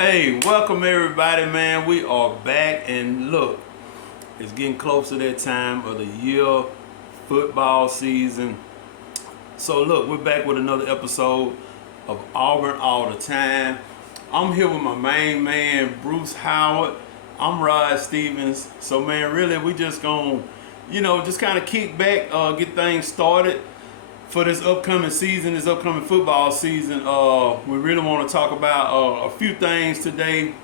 Hey, welcome everybody, man. We are back, and look, it's getting close to that time of the year, football season. So look, we're back with another episode of Auburn All The Time. I'm here with my main man, Bruce Howard. I'm Rod Stevens. So man, really, we just gonna, just kind of kick back, get things started for this upcoming season, this upcoming football season. We really want to talk about a few things today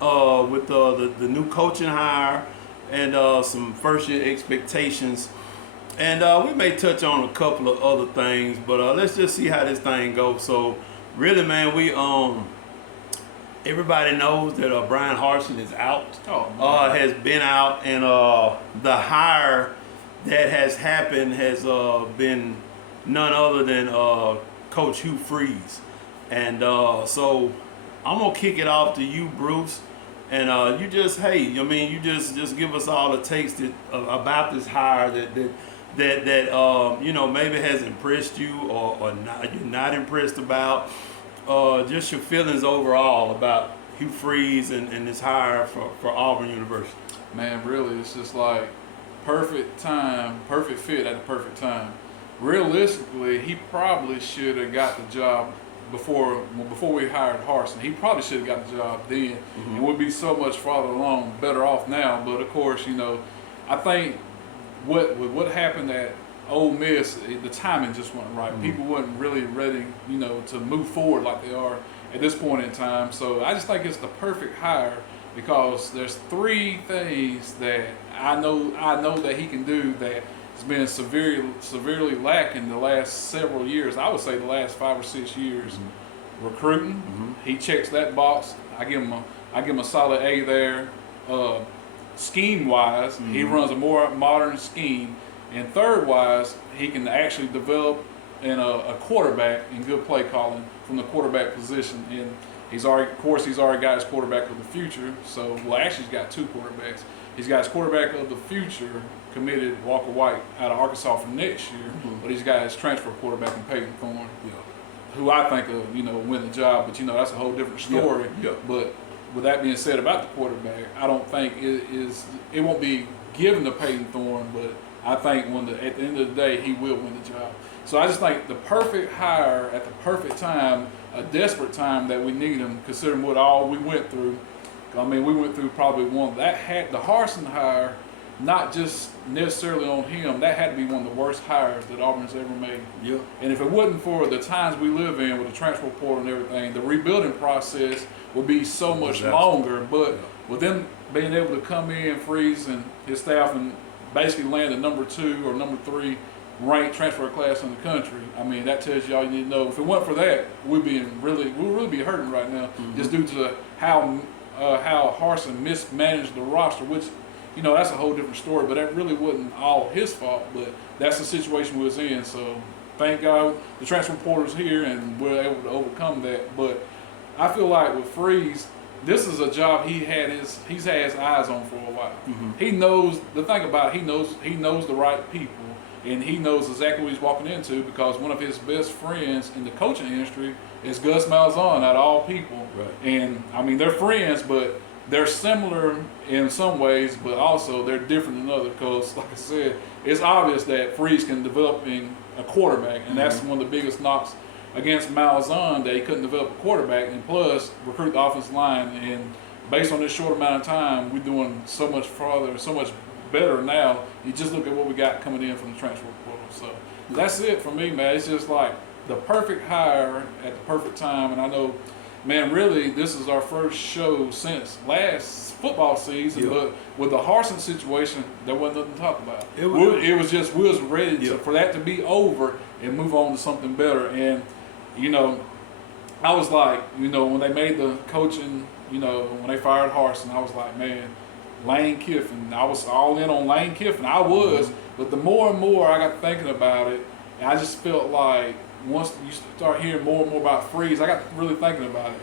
with the new coaching hire and some first year expectations. And we may touch on a couple of other things, but let's just see how this thing goes. So really, man, everybody knows that Brian Harsin is out, has been out, and the hire that has happened has been none other than Coach Hugh Freeze. And so I'm gonna kick it off to you, Bruce, and you just give us all the takes about this hire that maybe has impressed you or not, you're not impressed about, just your feelings overall about Hugh Freeze and this hire for Auburn University. Man, really, it's just like perfect time, perfect fit at the perfect time. Realistically, he probably should have got the job before we hired Harsin. He probably should have got the job then, and would be so much farther along, better off now. But of course, I think what happened at Ole Miss, the timing just wasn't right. People weren't really ready, to move forward like they are at this point in time. So I just think it's the perfect hire because there's three things that I know that he can do that has been severely lacking the last several years. I would say the last 5 or 6 years. Recruiting, he checks that box. I give him a solid A there. Scheme wise, he runs a more modern scheme, and third wise, he can actually develop a quarterback in good play calling from the quarterback position. And he's already got his quarterback of the future. So, actually, he's got two quarterbacks. He's got his quarterback of the future committed, Walker White, out of Arkansas for next year, but he's got his transfer quarterback in Peyton Thorne, who I think will win the job. But that's a whole different story. But with that being said about the quarterback, I don't think it won't be given to Peyton Thorne, but I think at the end of the day, he will win the job. So I just think the perfect hire at the perfect time, a desperate time that we need him, considering what all we went through. I mean, we went through probably the Harsin hire, not just necessarily on him, that had to be one of the worst hires that Auburn's ever made. Yeah. And if it wasn't for the times we live in with the transfer portal and everything, the rebuilding process would be so much longer. But with them being able to come in, Freeze and his staff, and basically land the number 2 or number 3 ranked transfer class in the country, I mean, that tells you all you need to know. If it weren't for that, we'd really be hurting right now, just due to how Harsin mismanaged the roster, which, that's a whole different story, but that really wasn't all his fault, but that's the situation we was in. So thank God the transfer portal's here and we're able to overcome that. But I feel like with Freeze, this is a job he's had his eyes on for a while. He knows the thing about it, he knows the right people, and he knows exactly what he's walking into because one of his best friends in the coaching industry is Gus Malzahn, out of all people. Right. And I mean, they're friends, but they're similar in some ways, but also they're different in others. Because, like I said, it's obvious that Freeze can develop a quarterback, and that's one of the biggest knocks against Malzahn, that he couldn't develop a quarterback, and plus recruit the offensive line. And based on this short amount of time, we're doing so much farther, so much better now. You just look at what we got coming in from the transfer portal. So that's it for me, man. It's just like the perfect hire at the perfect time. And I know, man, really, this is our first show since last football season, but with the Harsin situation, there wasn't nothing to talk about. It was we was ready for that to be over and move on to something better. And, I was like, when they made the coaching, when they fired Harsin, I was like, man, Lane Kiffin. I was all in on Lane Kiffin. I was, but the more and more I got thinking about it, I just felt like once you start hearing more and more about Freeze, I got really thinking about it.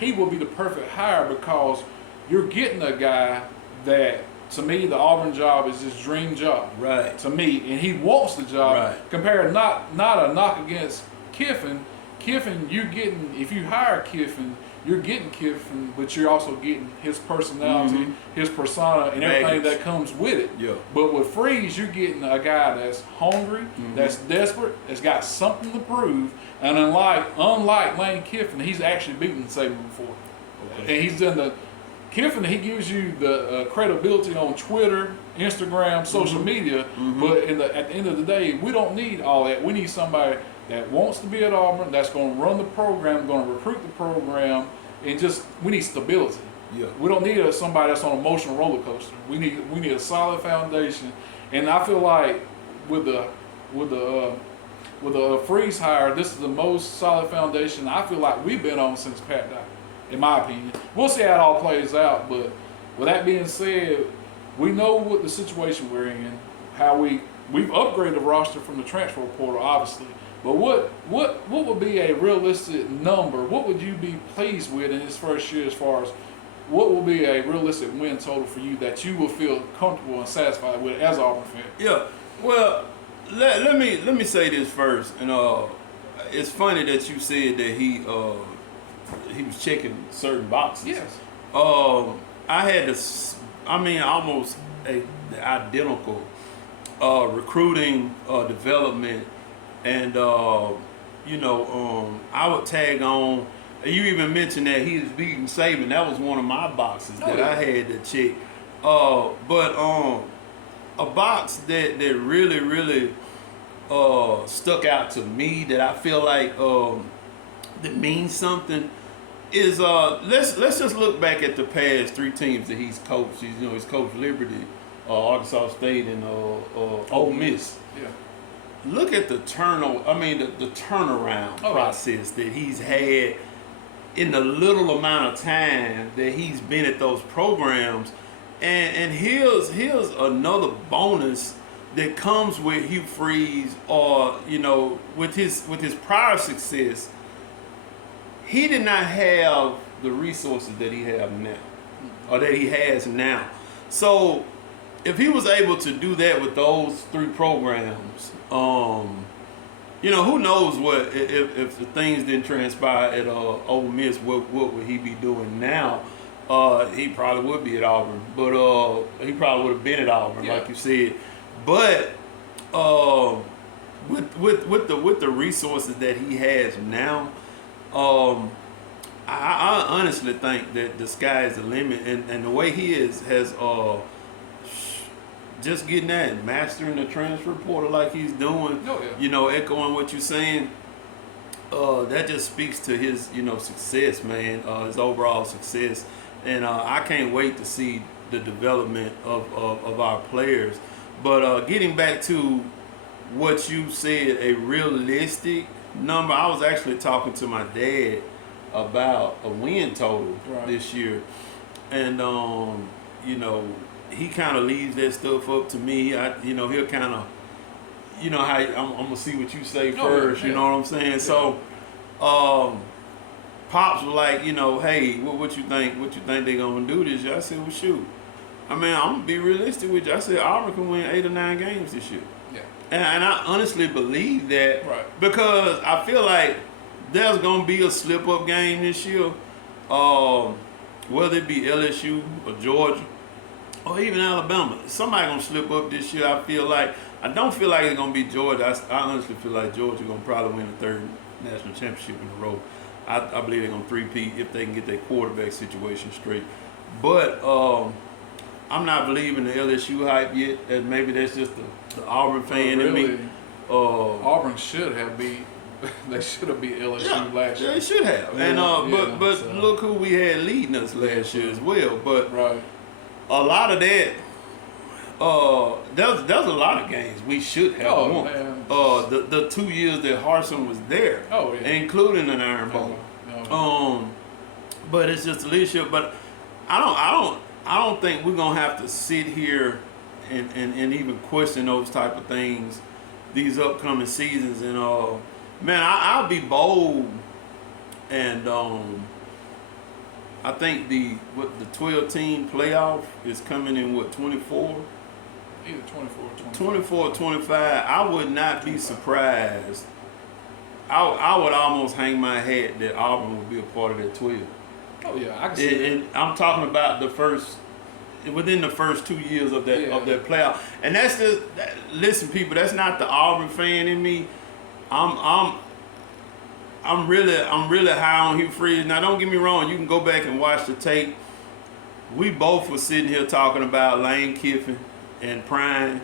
He will be the perfect hire because you're getting a guy that, to me, the Auburn job is his dream job. Right. To me, and he wants the job. Right. Compared, not a knock against Kiffin. Kiffin, if you hire Kiffin, you're getting Kiffin, but you're also getting his personality, his persona, and everything that comes with it. Yeah. But with Freeze, you're getting a guy that's hungry, that's desperate, that's got something to prove. And unlike Lane Kiffin, he's actually beaten Saban before. Okay. And he's done Kiffin, he gives you the credibility on Twitter, Instagram, social media. But at the end of the day, we don't need all that. We need somebody that wants to be at Auburn, that's going to run the program, going to recruit the program, and we need stability. Yeah. We don't need somebody that's on an emotional roller coaster. We need a solid foundation, and I feel like with the Freeze hire, this is the most solid foundation I feel like we've been on since Pat died, in my opinion. We'll see how it all plays out, but with that being said, we know what the situation we're in, how we've upgraded the roster from the transfer portal, obviously. But what would be a realistic number? What would you be pleased with in this first year as far as what will be a realistic win total for you that you will feel comfortable and satisfied with as an Auburn fan? Yeah. Well, let me say this first. And it's funny that you said that he was checking certain boxes. Yes. I had almost the identical recruiting development. And I would tag on. You even mentioned that he was beating Saban. That was one of my boxes that I had to check. But a box that really, really stuck out to me that I feel like that means something is let's just look back at the past 3 teams that he's coached. He's coached Liberty, Arkansas State, and Ole Miss. Yeah. Look at the the turnaround process that he's had in the little amount of time that he's been at those programs. And here's another bonus that comes with Hugh Freeze, or with his prior success. He did not have the resources that he has now. So if he was able to do that with those 3 programs, who knows what if the things didn't transpire at Ole Miss, what would he be doing now? He probably would be at Auburn, but he probably would have been at Auburn, like you said. But with the resources that he has now, I honestly think that the sky is the limit, and the way he has just getting that and mastering the transfer portal like he's doing, echoing what you're saying, that just speaks to his, success, man, his overall success. And I can't wait to see the development of our players. But getting back to what you said, a realistic number, I was actually talking to my dad about a win total this year. And, he kind of leaves that stuff up to me. He'll kind of, how I'm gonna see what you say first. You know what I'm saying? Yeah. So, Pops was like, hey, what you think? What you think they gonna do this year? I said, well, shoot. I'm gonna be realistic with you. I said Auburn can win 8 or 9 games this year. Yeah. And I honestly believe that because I feel like there's gonna be a slip up game this year, whether it be LSU or Georgia, or even Alabama. Somebody gonna slip up this year. I don't feel like it's gonna be Georgia. I honestly feel like Georgia gonna probably win the 3rd national championship in a row. I believe they're gonna 3-peat if they can get their quarterback situation straight. But I'm not believing the LSU hype yet. And maybe that's just the Auburn fan in me. Auburn should have beat. They should have beat LSU last year. They should have. And but look who we had leading us last year as well. But a lot of that, there's a lot of games we should have won. Man. The 2 years that Harsin was there, including an Iron Bowl. But it's just leadership. But I don't think we're gonna have to sit here and even question those type of things these upcoming seasons. And man, I'll be bold, and I think the 12-team playoff is coming in 24? Either 24 or 25. 24 or 25. I would not be surprised I would almost hang my hat that Auburn would be a part of that 12. Oh yeah, I can see that. And I'm talking about within the first 2 years of that playoff. And listen, people, that's not the Auburn fan in me. I'm really high on Hugh Freeze. Now, don't get me wrong. You can go back and watch the tape. We both were sitting here talking about Lane Kiffin and Prime,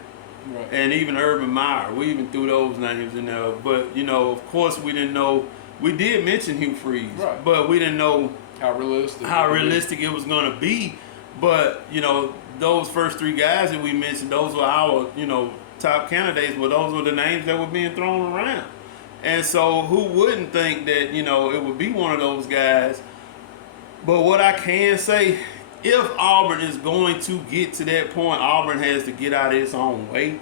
Right. and even Urban Meyer. We even threw those names in there. But, of course, we didn't know. We did mention Hugh Freeze, Right. but we didn't know How realistic it was going to be. But, those first three guys that we mentioned, those were our, top candidates, but those were the names that were being thrown around. And so who wouldn't think that, it would be one of those guys? But what I can say, if Auburn is going to get to that point, Auburn has to get out of its own way.